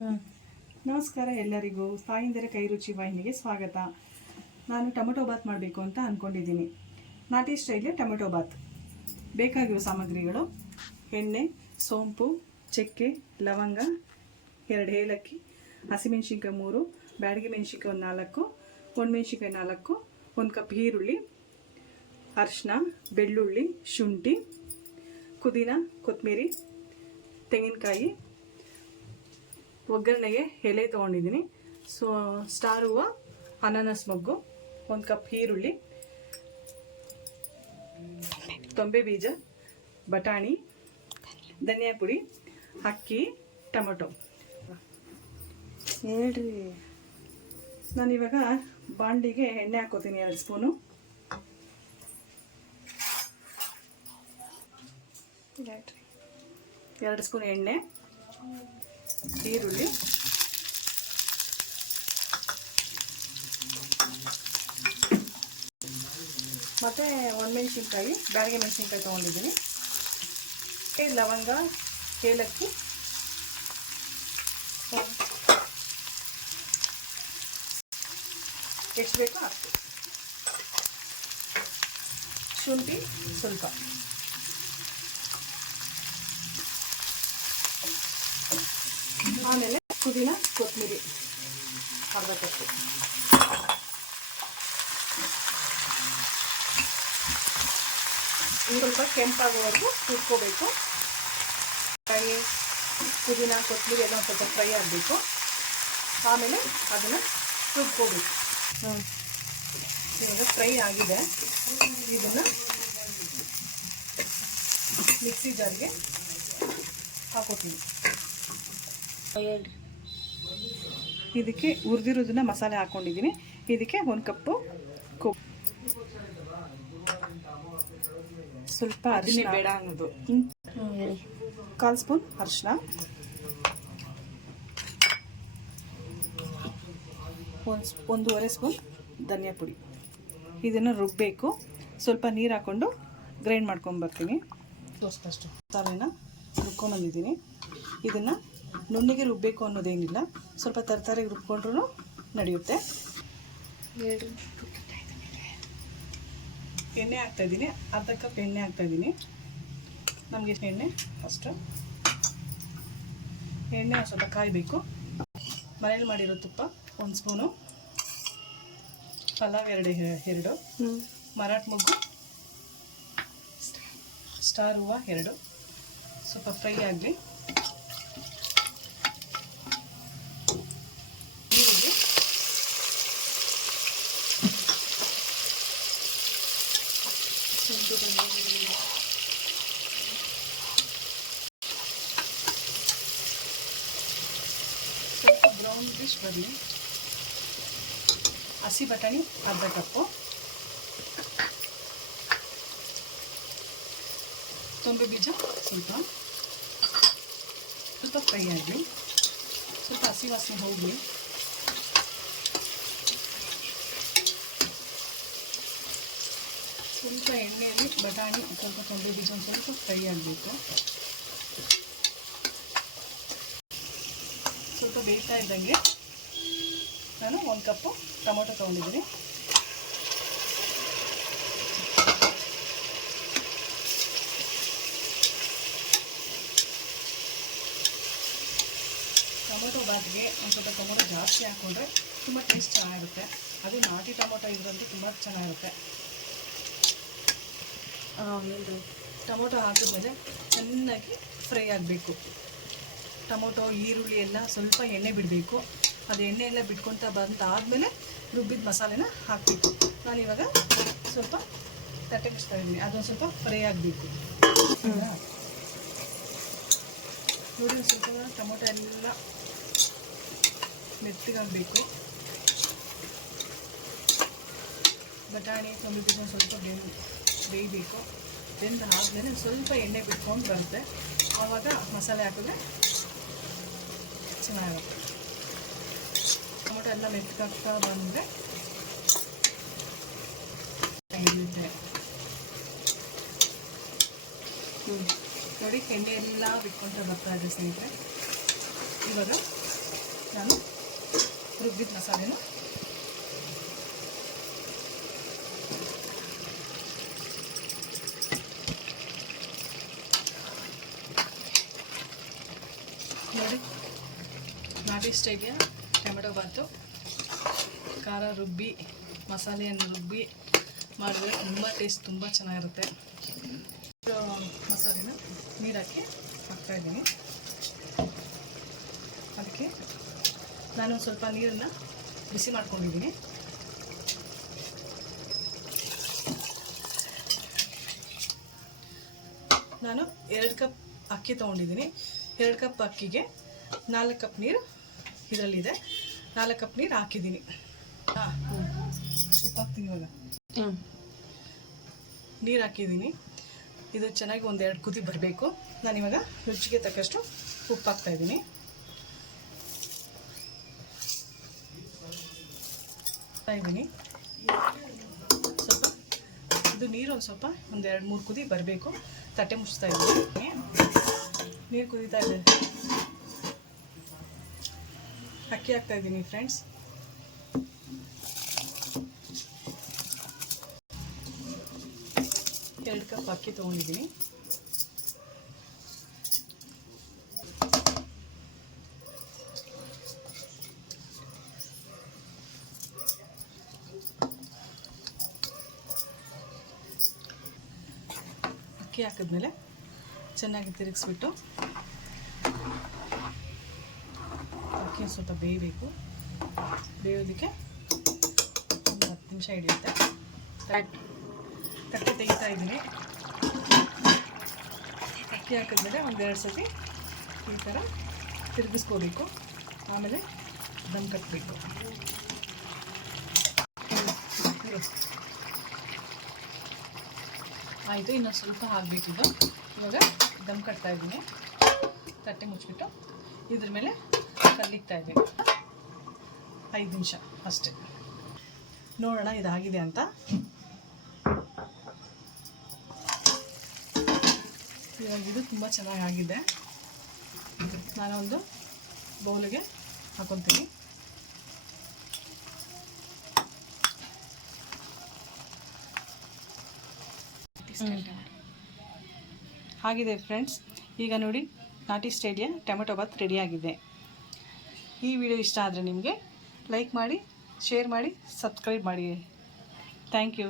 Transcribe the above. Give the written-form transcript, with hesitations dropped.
ನಮಸ್ಕಾರ ಎಲ್ಲರಿಗೂ. ತಾಯಿಂದರೆ ಕೈ ರುಚಿ ವಾಹಿನಿಗೆ ಸ್ವಾಗತ. ನಾನು ಟೊಮೆಟೊ ಬಾತ್ ಮಾಡಬೇಕು ಅಂತ ಅಂದ್ಕೊಂಡಿದ್ದೀನಿ. ನಾಟಿ ಸ್ಟೈಲ್ ಟೊಮೆಟೊ ಬಾತ್. ಬೇಕಾಗಿರುವ ಸಾಮಗ್ರಿಗಳು: ಎಣ್ಣೆ, ಸೋಂಪು, ಚಕ್ಕೆ, ಲವಂಗ, 2 ಏಲಕ್ಕಿ, ಹಸಿಮೆಣಸಿನ್ಕಾಯಿ 3, ಬ್ಯಾಡಗಿ ಮೆಣಸಿನ್ಕಾಯಿ 4, ಒಣಮೆಣಸಿನ್ಕಾಯಿ 4, 1 ಕಪ್ ಈರುಳ್ಳಿ, ಅರಿಶಿನ, ಬೆಳ್ಳುಳ್ಳಿ, ಶುಂಠಿ, ಪುದೀನ, ಕೊತ್ತಂಬರಿ, ತೆಂಗಿನಕಾಯಿ, ಒಗ್ಗರಣೆಗೆ ಎಲೆ ತೊಗೊಂಡಿದ್ದೀನಿ. ಸ್ಟಾರ್ ಹೂವು, ಅನಾನಸ್ ಮೊಗ್ಗು, 1 ಕಪ್ ಈರುಳ್ಳಿ, ತೊಂಬೆ ಬೀಜ, ಬಟಾಣಿ, ಧನಿಯಾ ಪುಡಿ, ಅಕ್ಕಿ, ಟೊಮೆಟೊ. ಹೇಳ್ರಿ. ನಾನಿವಾಗ ಬಾಂಡಿಗೆ ಎಣ್ಣೆ ಹಾಕೋತೀನಿ. 2 ಸ್ಪೂನು. ಎರಡು ಸ್ಪೂನ್ ಎಣ್ಣೆ, ಈರುಳ್ಳಿ, ಮತ್ತು ಒಣಮೆಣಸಿನ್ಕಾಯಿ, ಬ್ಯಾಡಗಿ ಮೆಣಸಿನ್ಕಾಯಿ ತೊಗೊಂಡಿದ್ದೀನಿ. ಲವಂಗ, ಏಲಕ್ಕಿ, ಎಷ್ಟು ಬೇಕೋ ಅಷ್ಟು, ಶುಂಠಿ ಸ್ವಲ್ಪ, ಆಮೇಲೆ ಪುದೀನ, ಕೊತ್ತಂಬರಿ ಅರ್ಧ ಕಪ್ಪು. ಸ್ವಲ್ಪ ಕೆಂಪಾಗೋವರೆಗೂ ಹುರ್ಕೋಬೇಕು. ಕಾಯಿ, ಪುದೀನ, ಕೊತ್ತಂಬರಿ ಎಲ್ಲ ಸ್ವಲ್ಪ ಫ್ರೈ ಆಗಬೇಕು. ಆಮೇಲೆ ಅದನ್ನು ರುಬ್ಕೋಬೇಕು. ಇವಾಗ ಫ್ರೈ ಆಗಿದೆ. ಇದನ್ನು ಮಿಕ್ಸಿ ಜಾರ್ಗೆ ಹಾಕೋತೀನಿ. ಇದಕ್ಕೆ ಹುರಿದಿರೋದನ್ನ ಮಸಾಲೆ ಹಾಕ್ಕೊಂಡಿದ್ದೀನಿ. ಇದಕ್ಕೆ 1 ಕಪ್ಪು ಕೊಬ್ಬು, ಸ್ವಲ್ಪ ಅರಿಶಿನ, ಬೇಡ ಅನ್ನೋದು 1/4 ಸ್ಪೂನ್ ಅರಿಶಿನ, 1.5 ಸ್ಪೂನ್ ಧನಿಯಾ ಪುಡಿ. ಇದನ್ನು ರುಬ್ಬಬೇಕು. ಸ್ವಲ್ಪ ನೀರು ಹಾಕ್ಕೊಂಡು ಗ್ರೈಂಡ್ ಮಾಡ್ಕೊಂಬರ್ತೀನಿ. ಮಸಾಲೆನ ರುಬ್ಕೊಂಬಂದಿದ್ದೀನಿ. ಇದನ್ನು ನುಣ್ಣಗೆ ರುಬ್ಬಬೇಕು ಅನ್ನೋದೇನಿಲ್ಲ, ಸ್ವಲ್ಪ ತರಕಾರಿಗೆ ರುಬ್ಕೊಂಡ್ರೂ ನಡೆಯುತ್ತೆ. ಎಣ್ಣೆ ಹಾಕ್ತಾಯಿದ್ದೀನಿ. ಅರ್ಧ ಕಪ್ ಎಣ್ಣೆ ಹಾಕ್ತಾಯಿದ್ದೀನಿ. ನಮಗೆ ಎಣ್ಣೆ ಅಷ್ಟು. ಎಣ್ಣೆ ಸ್ವಲ್ಪ ಕಾಯಬೇಕು. ಮನೇಲಿ ಮಾಡಿರೋ ತುಪ್ಪ 1 ಸ್ಪೂನು, ಪಲಾವ್ 2, ಮರಾಠ ಮೊಗ್ಗು, ಸ್ಟಾರ್ ಹೂವು 2. ಸ್ವಲ್ಪ ಫ್ರೈ ಆಗಲಿ. ಸ್ವಲ್ಪ ಬ್ರೌನ್ ಫಿಶ್ ಬರಲಿ. ಹಸಿ ಬಟಾಣಿ ಅರ್ಧ ಕಪ್ಪು, ತೊಂಬೆ ಬೀಜ ಸ್ವಲ್ಪ ಫ್ರೈ ಆಗಲಿ. ಸ್ವಲ್ಪ ಹಸಿ ವಾಸನೆ ಹೋಗಲಿ. ಸ್ವಲ್ಪ ಎಣ್ಣೆಯಲ್ಲಿ ಬಟಾಣಿ, ಸ್ವಲ್ಪ ತೊಂಬೆ ಬೀಜ ಒಂದು ಸ್ವಲ್ಪ ಫ್ರೈ ಆಗಬೇಕು. ಸ್ವಲ್ಪ ಬೇಯ್ತಾ ಇದ್ದಂಗೆ ನಾನು 1 ಕಪ್ಪು ಟೊಮೊಟೊ ತೊಗೊಂಡಿದ್ದೀನಿ. ಟೊಮೊಟೊ ಬಾತ್ಗೆ ಒಂದು ಸ್ವಲ್ಪ ಟೊಮೊಟೊ ಜಾಸ್ತಿ ಹಾಕ್ಕೊಂಡ್ರೆ ತುಂಬ ಟೇಸ್ಟ್ ಚೆನ್ನಾಗಿರುತ್ತೆ. ಅದು ನಾಟಿ ಟೊಮೊಟೊ ಇದ್ರಂತೂ ತುಂಬ ಚೆನ್ನಾಗಿರುತ್ತೆ. ಟೊಮೊಟೊ ಹಾಕಿದ್ಮೇಲೆ ಚೆನ್ನಾಗಿ ಫ್ರೈ ಆಗಬೇಕು. ಟೊಮೊಟೊ, ಈರುಳ್ಳಿ ಎಲ್ಲ ಸ್ವಲ್ಪ ಎಣ್ಣೆ ಬಿಡಬೇಕು. ಅದು ಎಣ್ಣೆ ಎಲ್ಲ ಬಿಟ್ಕೊತ ಬಂದಾದಮೇಲೆ ರುಬ್ಬಿದ ಮಸಾಲೆನ ಹಾಕಬೇಕು. ನಾನಿವಾಗ ಸ್ವಲ್ಪ ತಟ್ಟೆ ಬಿಡ್ತಾ ಇದ್ದೀನಿ. ಅದೊಂದು ಸ್ವಲ್ಪ ಫ್ರೈ ಆಗಬೇಕು. ನೋಡಿ, ಒಂದು ಸ್ವಲ್ಪ ಟೊಮೊಟೊ ಎಲ್ಲ ಮೆತ್ತಗಾಗಬೇಕು. ಬಟಾಣಿ, ತೊಂಬೆ ಬೀಜ ಸ್ವಲ್ಪ ಬೇಯಬೇಕು. ಬೆಂದು ಆದಮೇಲೆ ಸ್ವಲ್ಪ ಎಣ್ಣೆ ಬಿಟ್ಕೊಂಡು ಬರುತ್ತೆ. ಆವಾಗ ಮಸಾಲೆ ಹಾಕಿದ್ರೆ ಚೆನ್ನಾಗುತ್ತೆ. ಟೊಮೊಟೊ ಎಲ್ಲ ಮೆತ್ತಗಾಗ್ತಾ ಬಂದರೆ ಇರುತ್ತೆ. ನೋಡಿ, ಎಣ್ಣೆ ಎಲ್ಲ ಬಿಟ್ಕೊತ ಬರ್ತಾ ಇದೆ ಸ್ನೇಹಿತರೆ. ಇವಾಗ ನಾನು ರುಬ್ಬಿದ ಮಸಾಲೆನ ನೋಡಿ, ನಾಟಿ ಸ್ಟೈಲಿಯ ಟೊಮೆಟೊ ಬಾತು ಖಾರ ರುಬ್ಬಿ ಮಸಾಲೆಯನ್ನು ರುಬ್ಬಿ ಮಾಡಿದ್ರೆ ತುಂಬ ಟೇಸ್ಟ್ ತುಂಬ ಚೆನ್ನಾಗಿರುತ್ತೆ. ಮಸಾಲೆನ ನೀರಾಕಿ ಹಾಕ್ತಾಯಿದ್ದೀನಿ. ಅದಕ್ಕೆ ನಾನು ಸ್ವಲ್ಪ ನೀರನ್ನು ಬಿಸಿ ಮಾಡ್ಕೊಂಡಿದ್ದೀನಿ. ನಾನು 2 ಕಪ್ ಅಕ್ಕಿ ತೊಗೊಂಡಿದ್ದೀನಿ. 2 ಕಪ್ ಅಕ್ಕಿಗೆ 4 ಕಪ್ ನೀರು ಇದರಲ್ಲಿದೆ. 4 ಕಪ್ ನೀರು ಹಾಕಿದ್ದೀನಿ. ಉಪ್ಪು ಹಾಕ್ತೀನಿ ಇವಾಗ. ನೀರು ಹಾಕಿದ್ದೀನಿ. ಇದು ಚೆನ್ನಾಗಿ 1-2 ಕುದಿ ಬರಬೇಕು. ನಾನಿವಾಗ ರುಚಿಗೆ ತಕ್ಕಷ್ಟು ಉಪ್ಪು ಹಾಕ್ತಾಯಿದ್ದೀನಿ. ಸ್ವಲ್ಪ ಇದು ನೀರು ಒಂದು ಸ್ವಲ್ಪ 1-2-3 ಕುದಿ ಬರಬೇಕು. ತಟ್ಟೆ ಮುಚ್ತಾ ಇದ್ದೀನಿ. ನೀರು ಕುದೀತಾ ಇದೆ. ಅಕ್ಕಿ ಹಾಕ್ತಾಯಿದ್ದೀನಿ ಫ್ರೆಂಡ್ಸ್. ಎರಡು ಕಪ್ ಅಕ್ಕಿ ತೊಗೊಂಡಿದ್ದೀನಿ. ಅಕ್ಕಿ ಹಾಕಿದ್ಮೇಲೆ ಚೆನ್ನಾಗಿ ತಿರುಗಿಸ್ಬಿಟ್ಟು ಅಕ್ಕಿ ಸ್ವಲ್ಪ ಬೇಯಬೇಕು. ಬೇಯೋದಕ್ಕೆ ಒಂದು 10 ನಿಮಿಷ ಹಿಡಿಯುತ್ತೆ. ತಟ್ಟೆ ತೆಗಿತಾ ಇದ್ದೀನಿ. ಅಕ್ಕಿ ಹಾಕಿದ್ಮೇಲೆ 1-2 ಸತಿ ಈ ಥರ ತಿರುಗಿಸ್ಕೋಬೇಕು. ಆಮೇಲೆ ದಮ್ ಕಟ್ಟಬೇಕು. ಆಯಿತು, ಇನ್ನೂ ಸ್ವಲ್ಪ ಆಗಬೇಕಿದ್ದು. ಇವಾಗ ದಮ್ ಕಟ್ತಾ ಇದ್ದೀನಿ. ತಟ್ಟೆ ಮುಚ್ಚಿಬಿಟ್ಟು ಇದ್ರ ಮೇಲೆ ಕಲ್ಲಿಕ್ತಾ ಇದ್ದೀನಿ. 5 ನಿಮಿಷ ಅಷ್ಟೇ. ನೋಡೋಣ ಇದಾಗಿದೆ ಅಂತ. ಇವಾಗ ಇದು ತುಂಬ ಚೆನ್ನಾಗಿದೆ. ನಾನೊಂದು ಬೌಲಿಗೆ ಹಾಕೊತೀನಿ. ಆಗಿದೆ ಫ್ರೆಂಡ್ಸ್. ಈಗ ನೋಡಿ, ನಾಟಿ ಸ್ಟೈಲಿಯ ಟೊಮೆಟೊ ಬಾತ್ ರೆಡಿಯಾಗಿದೆ. ಈ ವಿಡಿಯೋ ಇಷ್ಟ ಆದರೆ ನಿಮಗೆ ಲೈಕ್ ಮಾಡಿ, ಶೇರ್ ಮಾಡಿ, ಸಬ್ಸ್ಕ್ರೈಬ್ ಮಾಡಿ. Thank you.